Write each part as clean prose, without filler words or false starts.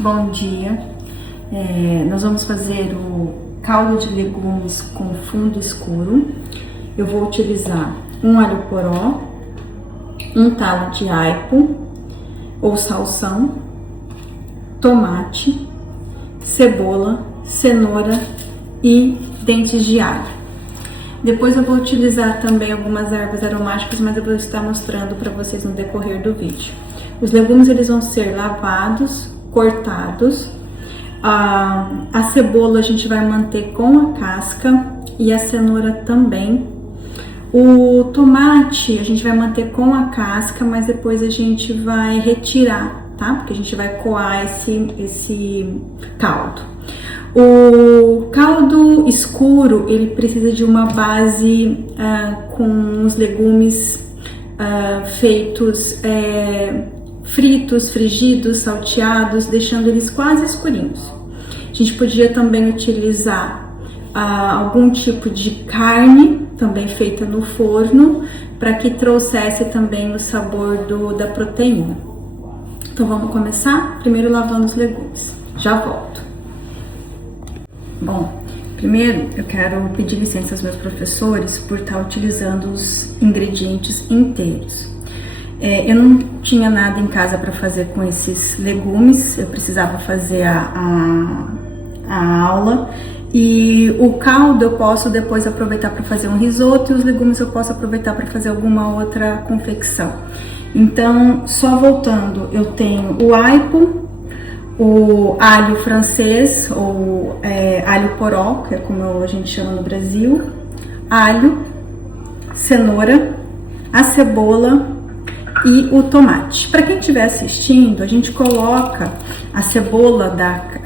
Bom dia. Nós vamos fazer o caldo de legumes com fundo escuro. Eu vou utilizar um alho poró, um talo de aipo ou salsão, tomate, cebola, cenoura e dentes de alho. Depois eu vou utilizar também algumas ervas aromáticas, mas eu vou estar mostrando para vocês no decorrer do vídeo. Os legumes eles vão ser lavados, cortados. A cebola a gente vai manter com a casca e a cenoura também. O tomate a gente vai manter com a casca, mas depois a gente vai retirar, tá? Porque a gente vai coar esse caldo. O caldo escuro, ele precisa de uma base com os legumes feitos fritos, frigidos, salteados, deixando eles quase escurinhos. A gente podia também utilizar algum tipo de carne, também feita no forno, para que trouxesse também o sabor da proteína. Então vamos começar? Primeiro lavando os legumes. Já volto. Bom, primeiro eu quero pedir licença aos meus professores por estar utilizando os ingredientes inteiros. Eu não tinha nada em casa para fazer com esses legumes, eu precisava fazer a aula, e o caldo eu posso depois aproveitar para fazer um risoto e os legumes eu posso aproveitar para fazer alguma outra confecção. Então, só voltando, eu tenho o aipo, o alho francês ou alho poró, que é como a gente chama no Brasil, alho, cenoura, a cebola e o tomate. Para quem estiver assistindo, a gente coloca a cebola,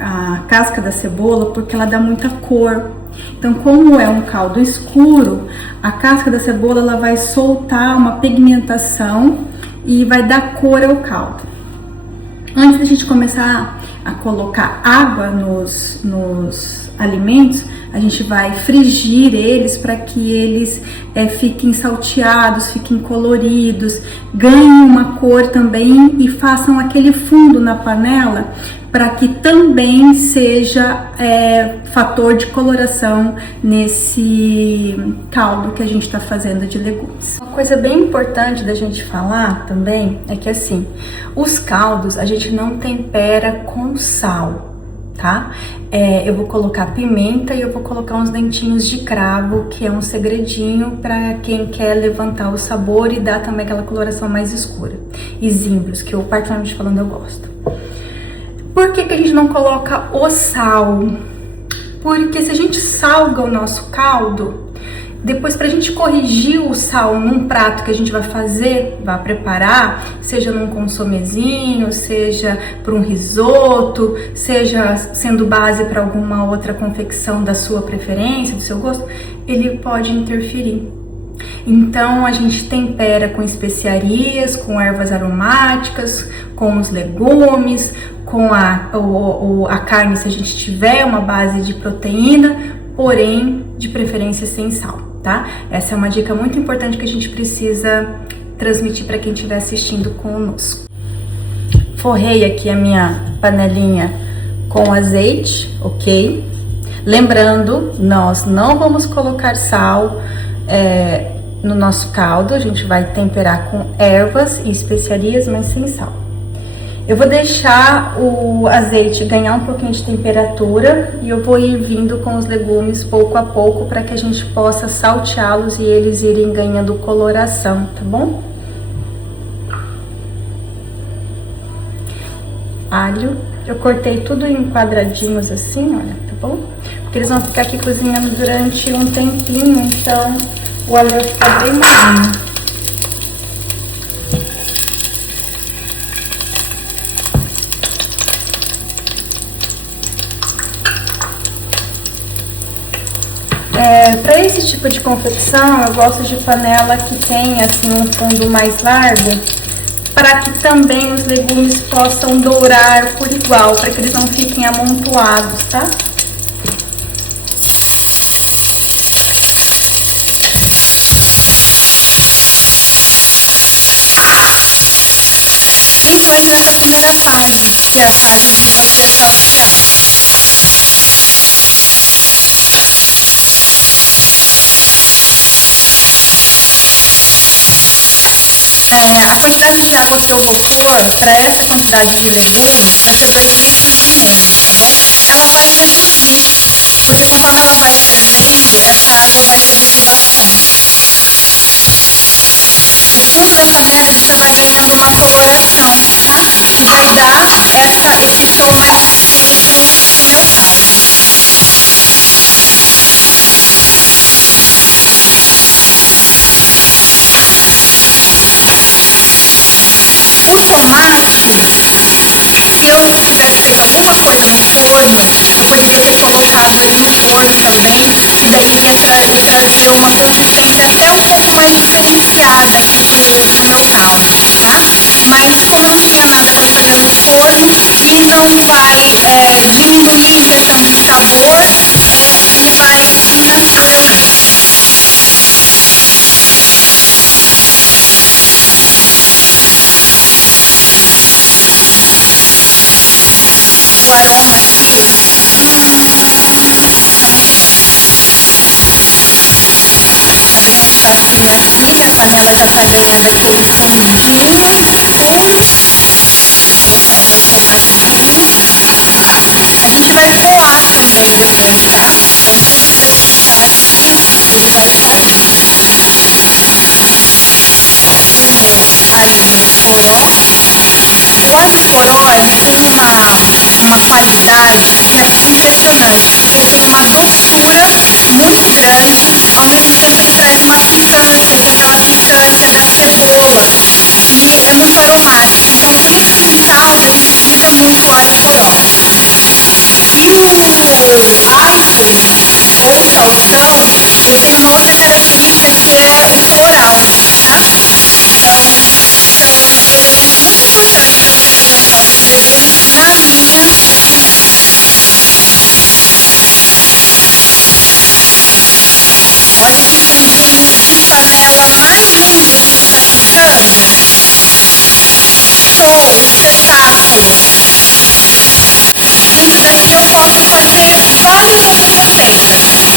a casca da cebola, porque ela dá muita cor. Então, como é um caldo escuro, a casca da cebola ela vai soltar uma pigmentação e vai dar cor ao caldo. Antes da gente começar a colocar água nos alimentos, a gente vai frigir eles para que eles fiquem salteados, fiquem coloridos, ganhem uma cor também e façam aquele fundo na panela para que também seja fator de coloração nesse caldo que a gente está fazendo de legumes. Uma coisa bem importante da gente falar também é que assim, os caldos a gente não tempera com sal, tá? Eu vou colocar pimenta e eu vou colocar uns dentinhos de cravo, que é um segredinho para quem quer levantar o sabor e dar também aquela coloração mais escura. E zimbros, que eu particularmente falando eu gosto. Por que a gente não coloca o sal? Porque se a gente salga o nosso caldo, depois pra gente corrigir o sal num prato que a gente vai fazer, vai preparar, seja num consomezinho, seja para um risoto, seja sendo base para alguma outra confecção da sua preferência, do seu gosto, ele pode interferir. Então a gente tempera com especiarias, com ervas aromáticas, com os legumes, com a carne se a gente tiver uma base de proteína, porém de preferência sem sal, tá? Essa é uma dica muito importante que a gente precisa transmitir para quem estiver assistindo conosco. Forrei aqui a minha panelinha com azeite, ok? Lembrando, nós não vamos colocar sal no nosso caldo, a gente vai temperar com ervas e especiarias, mas sem sal. Eu vou deixar o azeite ganhar um pouquinho de temperatura e eu vou ir vindo com os legumes pouco a pouco para que a gente possa salteá-los e eles irem ganhando coloração, tá bom? Alho, eu cortei tudo em quadradinhos assim, olha, tá bom? Porque eles vão ficar aqui cozinhando durante um tempinho, então o alho vai ficar bem molinho. Para esse tipo de confecção, eu gosto de panela que tem assim um fundo mais largo, para que também os legumes possam dourar por igual, para que eles não fiquem amontoados, tá? depois dessa primeira fase, que é a fase de você saltear. A quantidade de água que eu vou pôr para essa quantidade de legumes vai ser 2,5 litros, tá bom? Ela vai reduzir, porque conforme ela vai fervendo, essa água vai reduzir bastante. O fundo vai fazendo, você vai ganhando uma coloração, tá? Que vai dar esse tom mais cinza no meu caldo. O tomate, se eu tivesse feito alguma coisa no forno, eu poderia ter colocado ele no forno também, que daí trazia uma consistência até um pouco mais diferenciada aqui pro meu caldo, tá? Mas como eu não tinha nada para fazer no forno e não vai diminuir em questão de sabor, ele vai ir naturalmente. O aroma aqui, tá bem mais facinho aqui, minha panela já tá ganhando aquele fundinho. Vou botar o meu tomate aqui. A gente vai coar também depois, tá? Antes de deixar aqui, ele vai sair. O alho poró. O alho poró tem uma qualidade que é impressionante, porque ele tem uma doçura muito grande, ao mesmo tempo ele traz uma picância, que é aquela picância da cebola, e é muito aromático. Então, por isso que em caldo a gente usa muito o alho poró. E o alho ou salsão, ele tem uma outra característica que é o floral, tá? Então, são elementos muito importantes para você montar os seus legumes, na minha opinião. Olha que fundinho de panela mais lindo que tá ficando.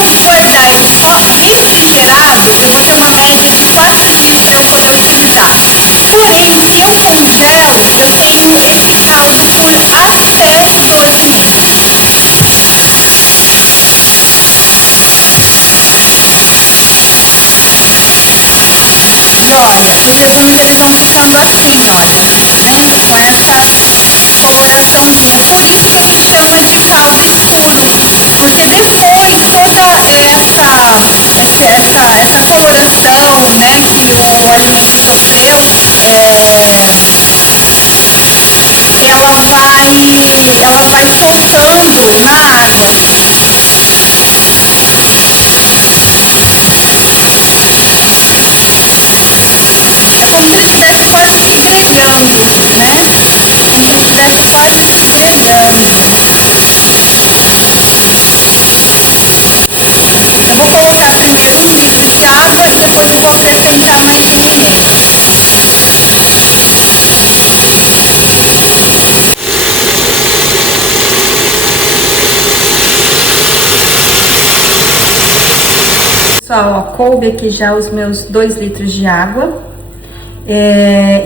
Show, espetáculo. Isso daqui eu posso fazer várias outras receitas. Se eu guardar ele só destemperado, eu vou ter uma média de 4 dias para eu poder utilizar. Porém, se eu congelo, eu tenho esse caldo por até 2 meses. E olha, os legumes eles vão ficando assim, olha, tá vendo? Com essa coloraçãozinha. Por isso que a gente chama de caldo escuro, porque depois toda essa coloração, né, que o alimento sofreu, ela vai soltando na água. É como se ele estivesse quase que grelhando, né? Como se ele estivesse quase que grelhando. Eu vou colocar primeiro 1 litro de água e depois eu vou acrescentar mais 1 e meio. Pessoal, ó, coube aqui já os meus 2 litros de água.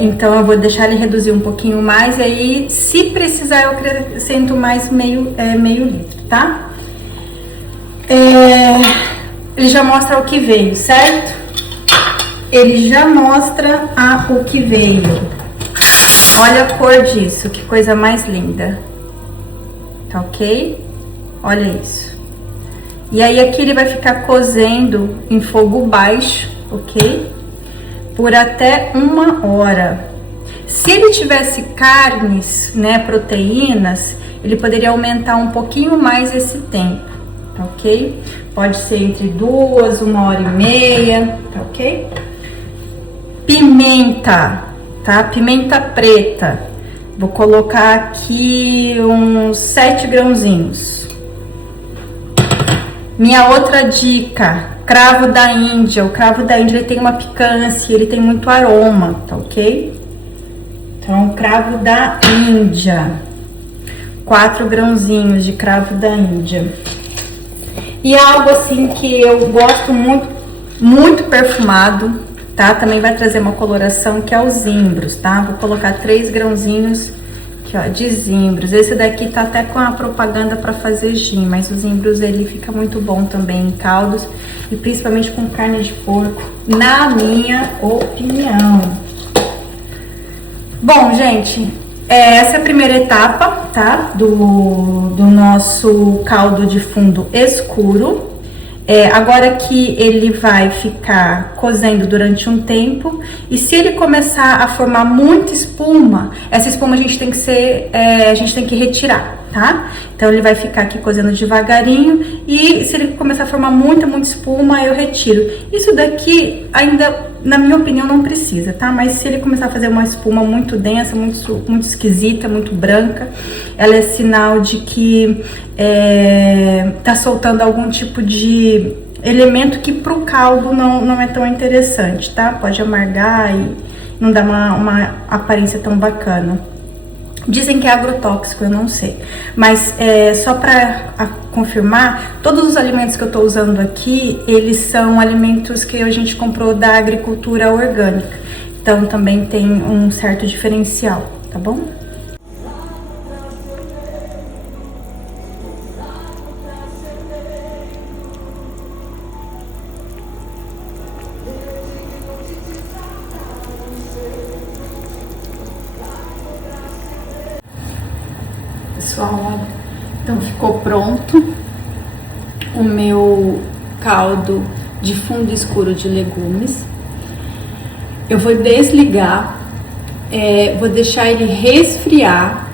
Então eu vou deixar ele reduzir um pouquinho mais e aí, se precisar, eu acrescento mais meio litro, tá? Ele já mostra o que veio, certo? Ele já mostra o que veio. Olha a cor disso, que coisa mais linda. Tá ok? Olha isso. E aí aqui ele vai ficar cozendo em fogo baixo, ok? Por até 1 hora. Se ele tivesse carnes, né, proteínas, ele poderia aumentar um pouquinho mais esse tempo, tá ok? Pode ser entre 2, 1h30, tá ok? Pimenta, tá? Pimenta preta. Vou colocar aqui uns 7 grãozinhos. Minha outra dica, cravo da Índia. O cravo da Índia ele tem uma picância, ele tem muito aroma, tá ok? Então, cravo da Índia. 4 grãozinhos de cravo da Índia. E algo assim que eu gosto muito, muito perfumado, tá? Também vai trazer uma coloração, que é os zimbros, tá? Vou colocar 3 grãozinhos aqui, ó, de zimbros. Esse daqui tá até com a propaganda para fazer gin, mas os zimbros ele fica muito bom também em caldos e principalmente com carne de porco, na minha opinião. Bom, gente, essa é a primeira etapa, tá? Do nosso caldo de fundo escuro. Agora que ele vai ficar cozendo durante um tempo, e se ele começar a formar muita espuma, essa espuma a gente tem que retirar, tá? Então ele vai ficar aqui cozendo devagarinho, e se ele começar a formar muita espuma, eu retiro. Isso daqui ainda, na minha opinião, não precisa, tá? Mas se ele começar a fazer uma espuma muito densa, muito esquisita, muito branca, ela é sinal de que tá soltando algum tipo de elemento que pro caldo não é tão interessante, tá? Pode amargar e não dar uma aparência tão bacana. Dizem que é agrotóxico, eu não sei. Mas só para confirmar, todos os alimentos que eu tô usando aqui, eles são alimentos que a gente comprou da agricultura orgânica. Então também tem um certo diferencial, tá bom? Pessoal, então ficou pronto o meu caldo de fundo escuro de legumes. Eu vou desligar, vou deixar ele resfriar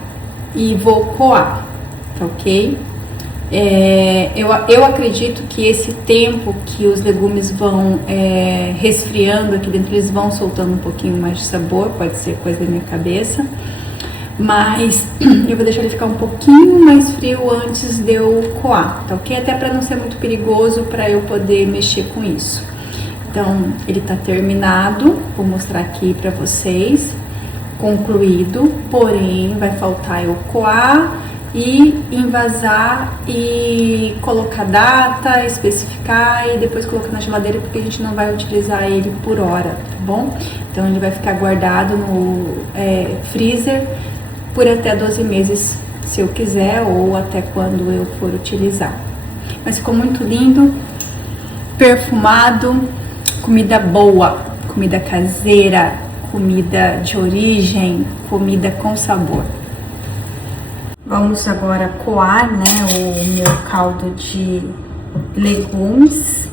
e vou coar, tá ok? Eu acredito que esse tempo que os legumes vão resfriando aqui dentro, eles vão soltando um pouquinho mais de sabor, pode ser coisa da minha cabeça. Mas eu vou deixar ele ficar um pouquinho mais frio antes de eu coar, tá ok? Até para não ser muito perigoso, para eu poder mexer com isso. Então, ele tá terminado, vou mostrar aqui para vocês, concluído, porém vai faltar eu coar e envasar e colocar data, especificar e depois colocar na geladeira, porque a gente não vai utilizar ele por hora, tá bom? Então ele vai ficar guardado no freezer por até 12 meses, se eu quiser, ou até quando eu for utilizar. Mas ficou muito lindo, perfumado, comida boa, comida caseira, comida de origem, comida com sabor. Vamos agora coar, né, o meu caldo de legumes.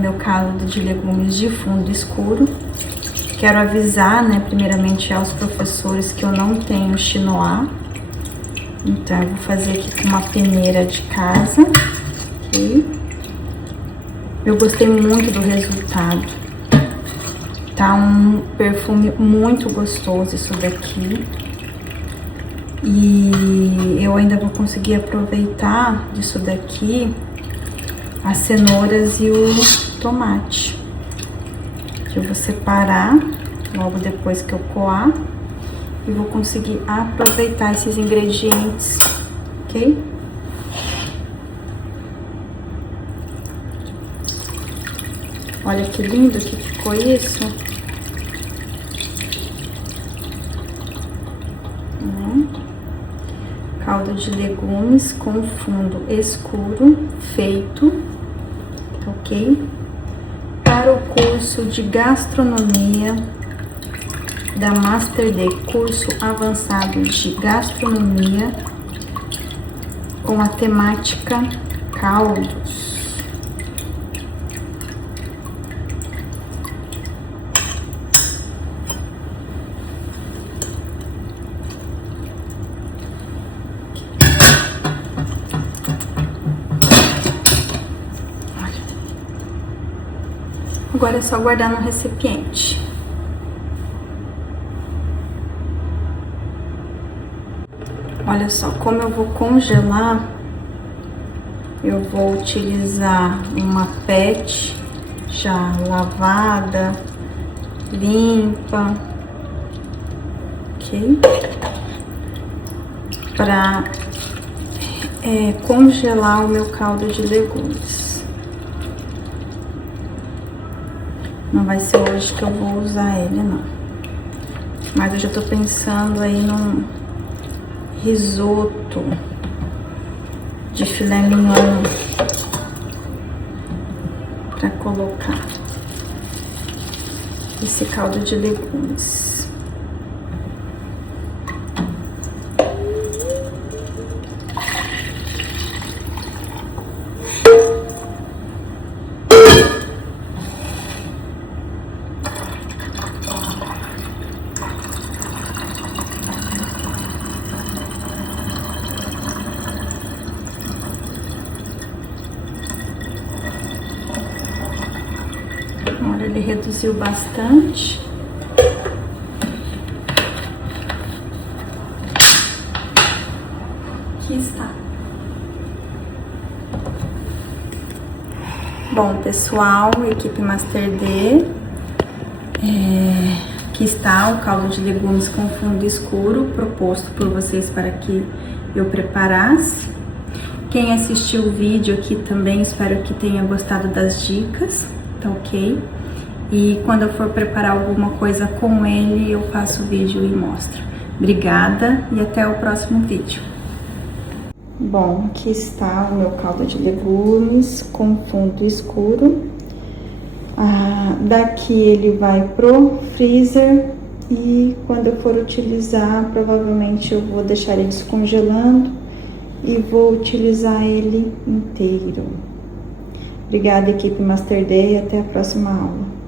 Meu caldo de legumes de fundo escuro. Quero avisar, né, primeiramente aos professores que eu não tenho chinois. Então, eu vou fazer aqui com uma peneira de casa. Ok? Eu gostei muito do resultado. Tá um perfume muito gostoso isso daqui. E eu ainda vou conseguir aproveitar disso daqui as cenouras e o tomate. Que eu vou separar logo depois que eu coar e vou conseguir aproveitar esses ingredientes, ok? Olha que lindo que ficou isso. Caldo de legumes com fundo escuro feito, ok? Para o curso de gastronomia da Master D, curso avançado de gastronomia com a temática caldos. Agora é só guardar no recipiente. Olha só, como eu vou congelar, eu vou utilizar uma PET já lavada, limpa, ok? Para congelar o meu caldo de legumes. Não vai ser hoje que eu vou usar ele, não. Mas eu já tô pensando aí num risoto de filé mignon para colocar esse caldo de legumes. Olha, ele reduziu bastante. Aqui está. Bom, pessoal, equipe Master D, aqui está o caldo de legumes com fundo escuro, proposto por vocês para que eu preparasse. Quem assistiu o vídeo aqui também, espero que tenha gostado das dicas, tá ok? E quando eu for preparar alguma coisa com ele, eu faço o vídeo e mostro. Obrigada e até o próximo vídeo. Bom, aqui está o meu caldo de legumes com fundo escuro. Daqui ele vai pro freezer e quando eu for utilizar, provavelmente eu vou deixar ele descongelando e vou utilizar ele inteiro. Obrigada, equipe Master D, e até a próxima aula.